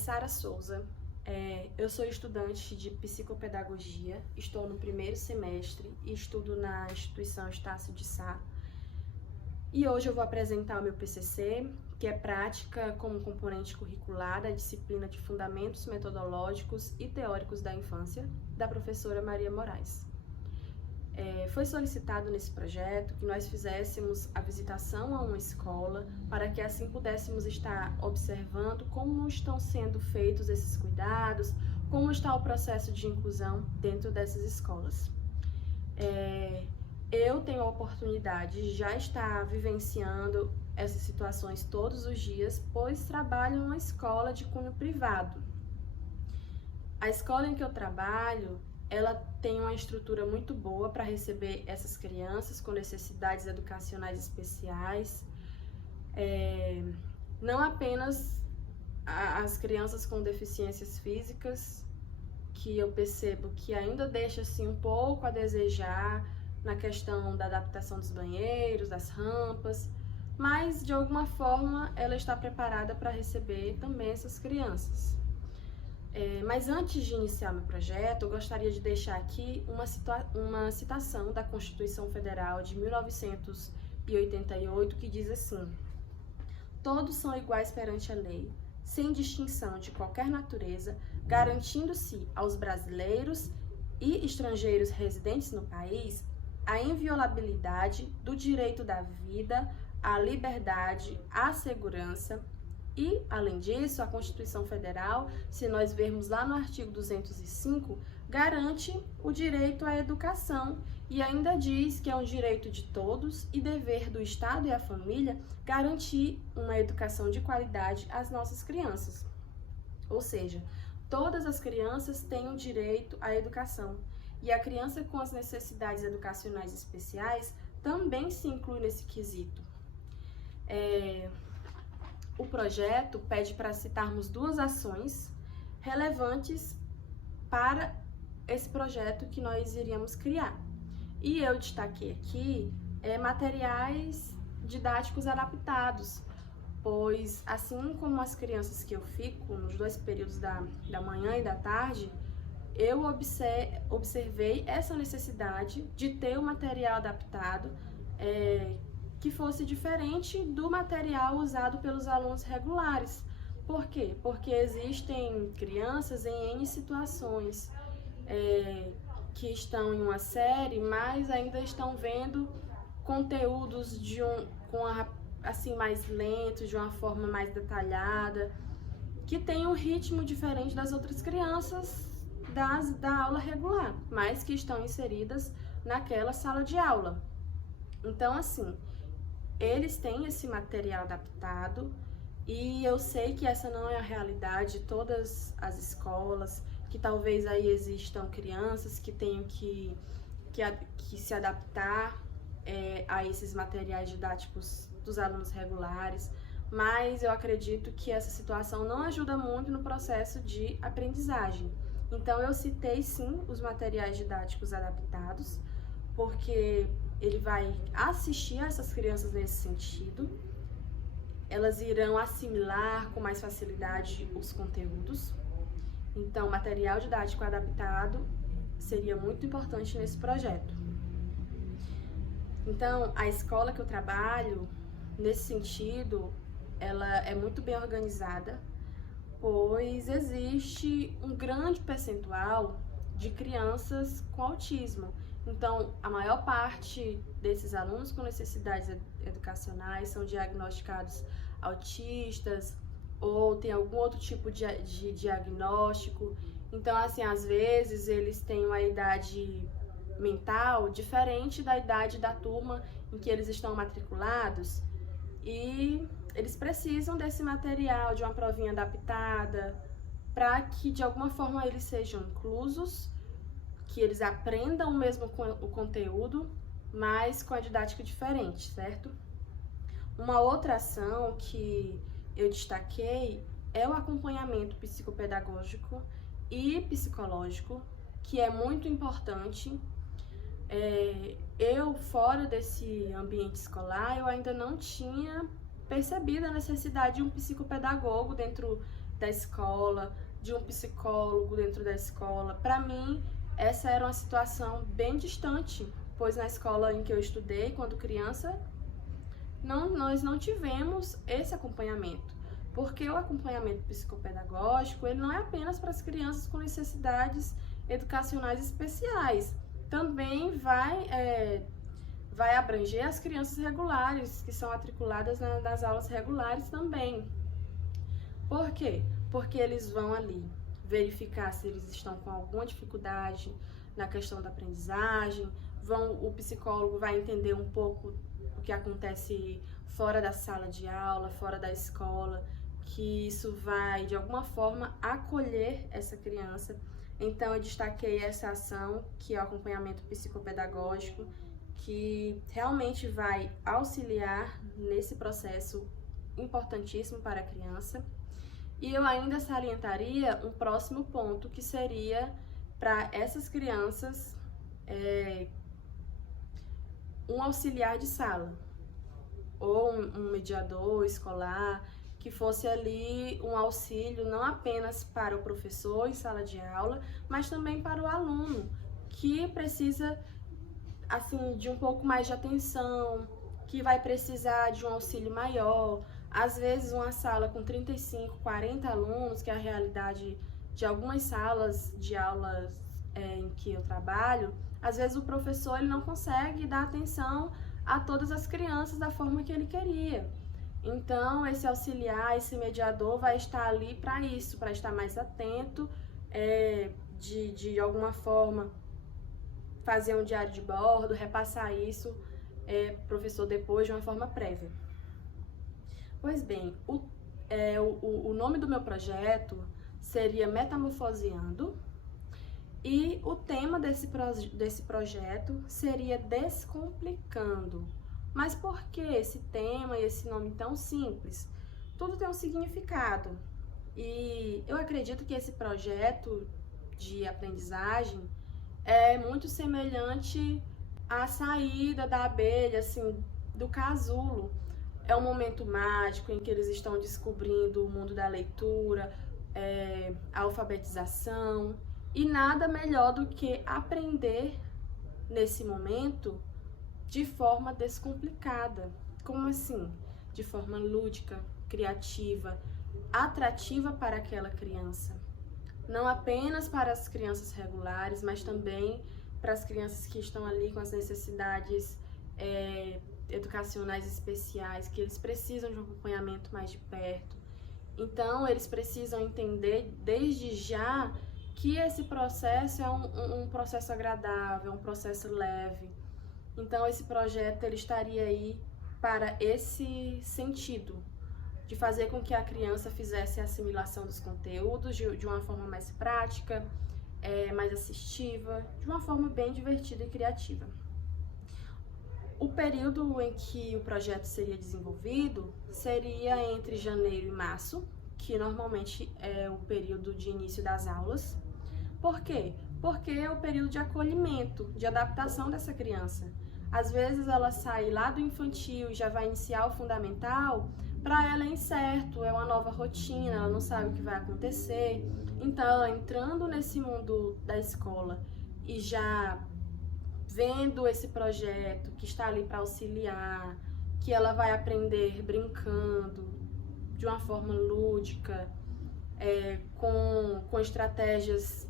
Sara Souza, eu sou estudante de psicopedagogia, estou no primeiro semestre e estudo na instituição Estácio de Sá. E hoje eu vou apresentar o meu PCC, que é Prática como componente curricular da disciplina de Fundamentos Metodológicos e Teóricos da Infância, da professora Maria Moraes. Foi solicitado nesse projeto que nós fizéssemos a visitação a uma escola para que assim pudéssemos estar observando como estão sendo feitos esses cuidados, como está o processo de inclusão dentro dessas escolas. Eu tenho a oportunidade de já estar vivenciando essas situações todos os dias, pois trabalho em uma escola de cunho privado. A escola em que eu trabalho, ela tem uma estrutura muito boa para receber essas crianças com necessidades educacionais especiais, não apenas as crianças com deficiências físicas, que eu percebo que ainda deixa assim, um pouco a desejar na questão da adaptação dos banheiros, das rampas, mas de alguma forma ela está preparada para receber também essas crianças. Mas antes de iniciar meu projeto, eu gostaria de deixar aqui uma citação da Constituição Federal de 1988, que diz assim: todos são iguais perante a lei, sem distinção de qualquer natureza, garantindo-se aos brasileiros e estrangeiros residentes no país a inviolabilidade do direito da vida, à liberdade, à segurança. E, além disso, a Constituição Federal, se nós vermos lá no artigo 205, garante o direito à educação e ainda diz que é um direito de todos e dever do Estado e a família garantir uma educação de qualidade às nossas crianças. Ou seja, todas as crianças têm o direito à educação e a criança com as necessidades educacionais especiais também se inclui nesse quesito. O projeto pede para citarmos duas ações relevantes para esse projeto que nós iríamos criar. E eu destaquei aqui materiais didáticos adaptados, pois assim como as crianças que eu fico nos dois períodos da manhã e da tarde, eu observei essa necessidade de ter um material adaptado que fosse diferente do material usado pelos alunos regulares. Por quê? Porque existem crianças em N situações que estão em uma série, mas ainda estão vendo conteúdos assim mais lentos, de uma forma mais detalhada, que tem um ritmo diferente das outras crianças da aula regular, mas que estão inseridas naquela sala de aula. Então, assim, eles têm esse material adaptado e eu sei que essa não é a realidade de todas as escolas, que talvez aí existam crianças que tenham que se adaptar a esses materiais didáticos dos alunos regulares, mas eu acredito que essa situação não ajuda muito no processo de aprendizagem. Então eu citei sim os materiais didáticos adaptados, porque ele vai assistir a essas crianças nesse sentido, elas irão assimilar com mais facilidade os conteúdos. Então, material didático adaptado seria muito importante nesse projeto. Então, a escola que eu trabalho, nesse sentido, ela é muito bem organizada, pois existe um grande percentual de crianças com autismo. Então, a maior parte desses alunos com necessidades educacionais são diagnosticados autistas ou tem algum outro tipo de diagnóstico. Então, assim, às vezes eles têm uma idade mental diferente da idade da turma em que eles estão matriculados e eles precisam desse material, de uma provinha adaptada, para que de alguma forma eles sejam inclusos, que eles aprendam mesmo o conteúdo, mas com a didática diferente, certo? Uma outra ação que eu destaquei é o acompanhamento psicopedagógico e psicológico, que é muito importante. Eu, fora desse ambiente escolar, eu ainda não tinha percebido a necessidade de um psicopedagogo dentro da escola, de um psicólogo dentro da escola. Para mim, essa era uma situação bem distante, pois na escola em que eu estudei, quando criança, nós não tivemos esse acompanhamento. Porque o acompanhamento psicopedagógico, ele não é apenas para as crianças com necessidades educacionais especiais. Também vai abranger as crianças regulares, que são matriculadas nas aulas regulares também. Por quê? Porque eles vão ali verificar se eles estão com alguma dificuldade na questão da aprendizagem, o psicólogo vai entender um pouco o que acontece fora da sala de aula, fora da escola, que isso vai, de alguma forma, acolher essa criança. Então, eu destaquei essa ação, que é o acompanhamento psicopedagógico, que realmente vai auxiliar nesse processo importantíssimo para a criança. E eu ainda salientaria um próximo ponto, que seria para essas crianças um auxiliar de sala, ou um mediador escolar, que fosse ali um auxílio não apenas para o professor em sala de aula, mas também para o aluno, que precisa assim, de um pouco mais de atenção, que vai precisar de um auxílio maior. Às vezes uma sala com 35, 40 alunos, que é a realidade de algumas salas de aulas em que eu trabalho, às vezes o professor ele não consegue dar atenção a todas as crianças da forma que ele queria. Então, esse auxiliar, esse mediador vai estar ali para isso, para estar mais atento, de alguma forma fazer um diário de bordo, repassar isso professor depois de uma forma prévia. Pois bem, o nome do meu projeto seria Metamorfoseando, e o tema desse projeto seria Descomplicando. Mas por que esse tema e esse nome tão simples? Tudo tem um significado, e eu acredito que esse projeto de aprendizagem é muito semelhante à saída da abelha, assim, do casulo. É um momento mágico em que eles estão descobrindo o mundo da leitura, a alfabetização, e nada melhor do que aprender nesse momento de forma descomplicada. Como assim? De forma lúdica, criativa, atrativa para aquela criança. Não apenas para as crianças regulares, mas também para as crianças que estão ali com as necessidades educacionais especiais, que eles precisam de um acompanhamento mais de perto. Então, eles precisam entender desde já que esse processo é um processo agradável, um processo leve. Então, esse projeto ele estaria aí para esse sentido, de fazer com que a criança fizesse a assimilação dos conteúdos de uma forma mais prática, mais assistiva, de uma forma bem divertida e criativa. O período em que o projeto seria desenvolvido seria entre janeiro e março, que normalmente é o período de início das aulas. Por quê? Porque é o período de acolhimento, de adaptação dessa criança. Às vezes ela sai lá do infantil e já vai iniciar o fundamental, para ela é incerto, é uma nova rotina, ela não sabe o que vai acontecer. Então, ela entrando nesse mundo da escola e já vendo esse projeto que está ali para auxiliar, que ela vai aprender brincando, de uma forma lúdica, com estratégias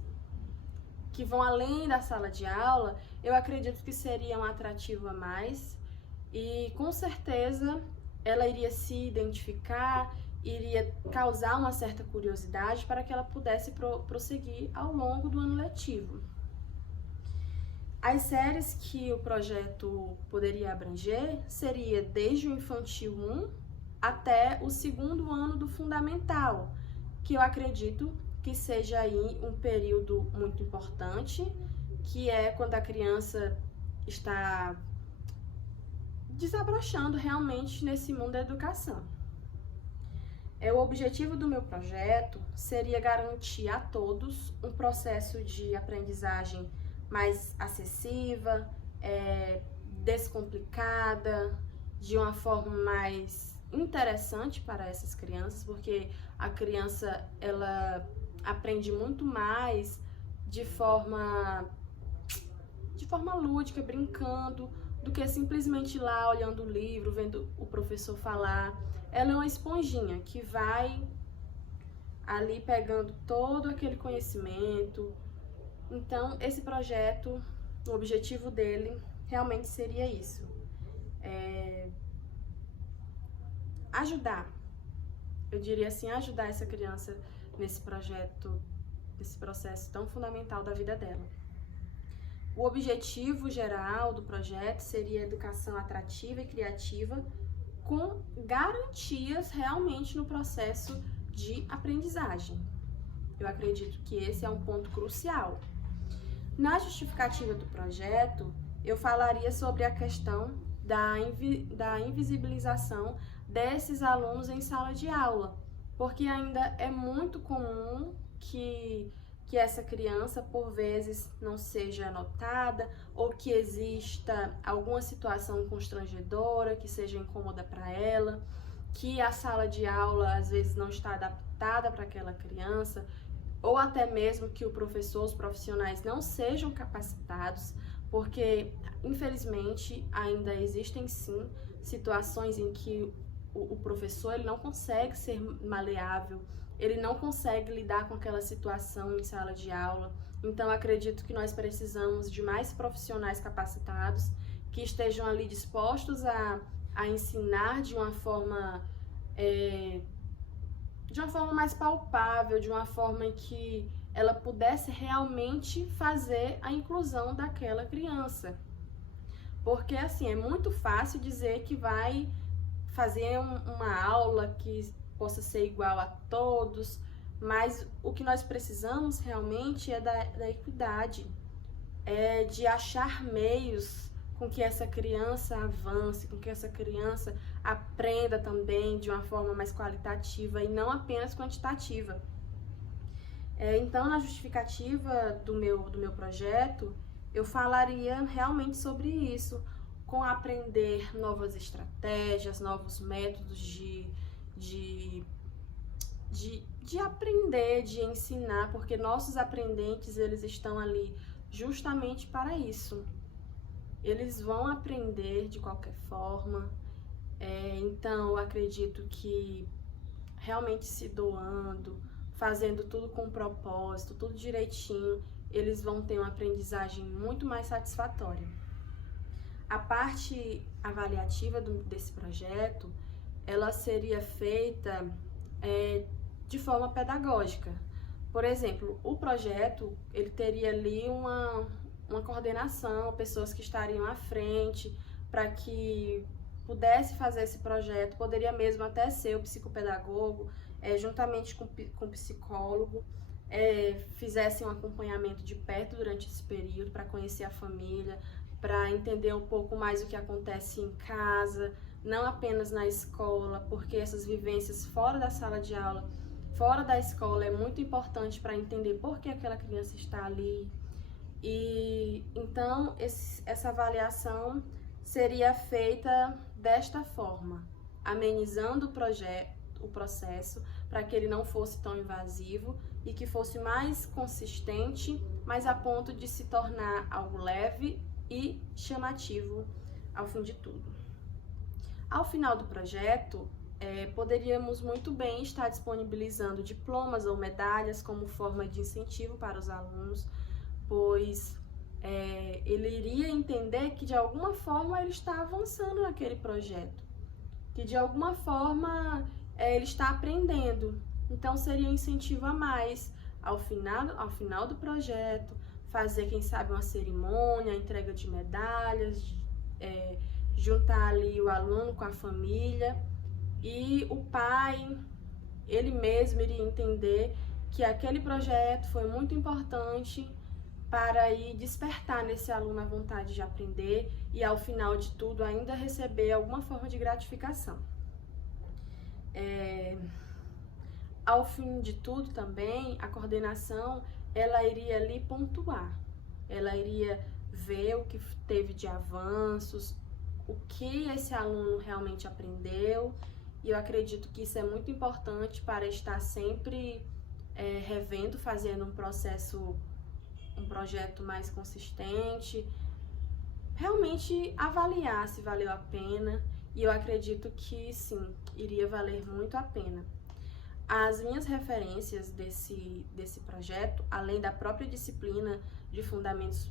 que vão além da sala de aula, eu acredito que seria um atrativo a mais, e com certeza ela iria se identificar, iria causar uma certa curiosidade para que ela pudesse prosseguir ao longo do ano letivo. As séries que o projeto poderia abranger seria desde o infantil 1 até o segundo ano do fundamental, que eu acredito que seja aí um período muito importante, que é quando a criança está desabrochando realmente nesse mundo da educação. O objetivo do meu projeto seria garantir a todos um processo de aprendizagem mais acessível, descomplicada, de uma forma mais interessante para essas crianças, porque a criança ela aprende muito mais de forma lúdica, brincando, do que simplesmente lá olhando o livro, vendo o professor falar. Ela é uma esponjinha que vai ali pegando todo aquele conhecimento. Então, esse projeto, o objetivo dele realmente seria isso. Ajudar, eu diria assim, ajudar essa criança nesse projeto, nesse processo tão fundamental da vida dela. O objetivo geral do projeto seria educação atrativa e criativa, com garantias realmente no processo de aprendizagem. Eu acredito que esse é um ponto crucial. Na justificativa do projeto, eu falaria sobre a questão da invisibilização desses alunos em sala de aula, porque ainda é muito comum que essa criança, por vezes, não seja notada ou que exista alguma situação constrangedora, que seja incômoda para ela, que a sala de aula, às vezes, não está adaptada para aquela criança, ou até mesmo que o professor, os profissionais não sejam capacitados, porque, infelizmente, ainda existem, sim, situações em que o professor ele não consegue ser maleável, ele não consegue lidar com aquela situação em sala de aula. Então, acredito que nós precisamos de mais profissionais capacitados que estejam ali dispostos a ensinar de uma forma mais palpável, de uma forma em que ela pudesse realmente fazer a inclusão daquela criança. Porque, assim, é muito fácil dizer que vai fazer uma aula que possa ser igual a todos, mas o que nós precisamos realmente é da equidade, é de achar meios com que essa criança avance, com que essa criança aprenda também de uma forma mais qualitativa e não apenas quantitativa. Então, na justificativa do meu projeto, eu falaria realmente sobre isso, com aprender novas estratégias, novos métodos de aprender, de ensinar, porque nossos aprendentes, eles estão ali justamente para isso. Eles vão aprender de qualquer forma, então eu acredito que realmente se doando, fazendo tudo com propósito, tudo direitinho, eles vão ter uma aprendizagem muito mais satisfatória. A parte avaliativa desse projeto, ela seria feita de forma pedagógica. Por exemplo, o projeto, ele teria ali uma coordenação, pessoas que estariam à frente, para que pudesse fazer esse projeto, poderia mesmo até ser o psicopedagogo, juntamente com o psicólogo, fizessem um acompanhamento de perto durante esse período, para conhecer a família, para entender um pouco mais o que acontece em casa, não apenas na escola, porque essas vivências fora da sala de aula, fora da escola, é muito importante para entender por que aquela criança está ali. E então essa avaliação seria feita desta forma, amenizando o processo para que ele não fosse tão invasivo e que fosse mais consistente, mas a ponto de se tornar algo leve e chamativo ao fim de tudo. Ao final do projeto, poderíamos muito bem estar disponibilizando diplomas ou medalhas como forma de incentivo para os alunos, pois ele iria entender que de alguma forma ele está avançando naquele projeto, que de alguma forma ele está aprendendo. Então seria um incentivo a mais ao final do projeto, fazer, quem sabe, uma cerimônia, entrega de medalhas, juntar ali o aluno com a família, e o pai, ele mesmo iria entender que aquele projeto foi muito importante para aí despertar nesse aluno a vontade de aprender e, ao final de tudo, ainda receber alguma forma de gratificação. Ao fim de tudo também, a coordenação, ela iria ali pontuar, ela iria ver o que teve de avanços, o que esse aluno realmente aprendeu e eu acredito que isso é muito importante para estar sempre revendo, fazendo um projeto mais consistente, realmente avaliar se valeu a pena, e eu acredito que sim, iria valer muito a pena. As minhas referências desse projeto, além da própria disciplina de fundamentos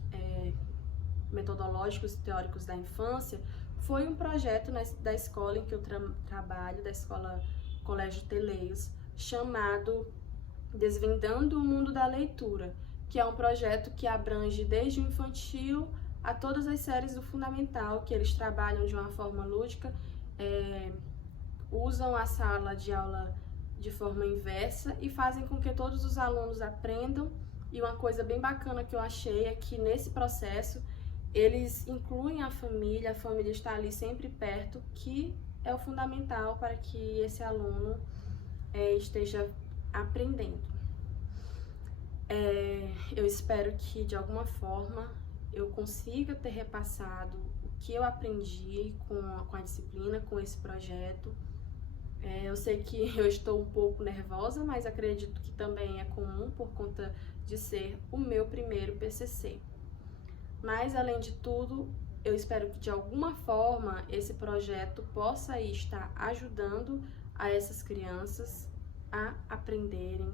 metodológicos e teóricos da infância, foi um projeto da escola em que eu trabalho, da escola Colégio Teleios, chamado Desvendando o Mundo da Leitura, que é um projeto que abrange desde o infantil a todas as séries do fundamental, que eles trabalham de uma forma lúdica, usam a sala de aula de forma inversa e fazem com que todos os alunos aprendam. E uma coisa bem bacana que eu achei é que nesse processo eles incluem a família está ali sempre perto, que é o fundamental para que esse aluno esteja aprendendo. Eu espero que de alguma forma eu consiga ter repassado o que eu aprendi com a disciplina, com esse projeto. Eu sei que eu estou um pouco nervosa, mas acredito que também é comum por conta de ser o meu primeiro PCC. Mas, além de tudo, eu espero que de alguma forma esse projeto possa estar ajudando a essas crianças a aprenderem,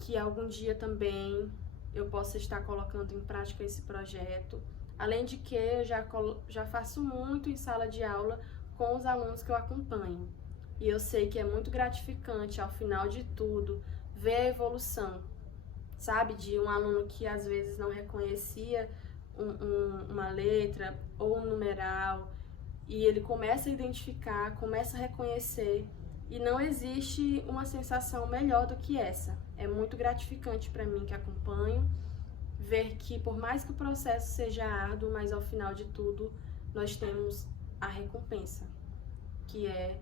que algum dia também eu possa estar colocando em prática esse projeto. Além de que eu já faço muito em sala de aula com os alunos que eu acompanho. E eu sei que é muito gratificante, ao final de tudo, ver a evolução, sabe? De um aluno que às vezes não reconhecia uma letra ou um numeral, e ele começa a identificar, começa a reconhecer, e não existe uma sensação melhor do que essa. É muito gratificante para mim que acompanho, ver que por mais que o processo seja árduo, mas ao final de tudo nós temos a recompensa, que é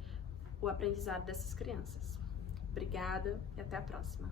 o aprendizado dessas crianças. Obrigada e até a próxima.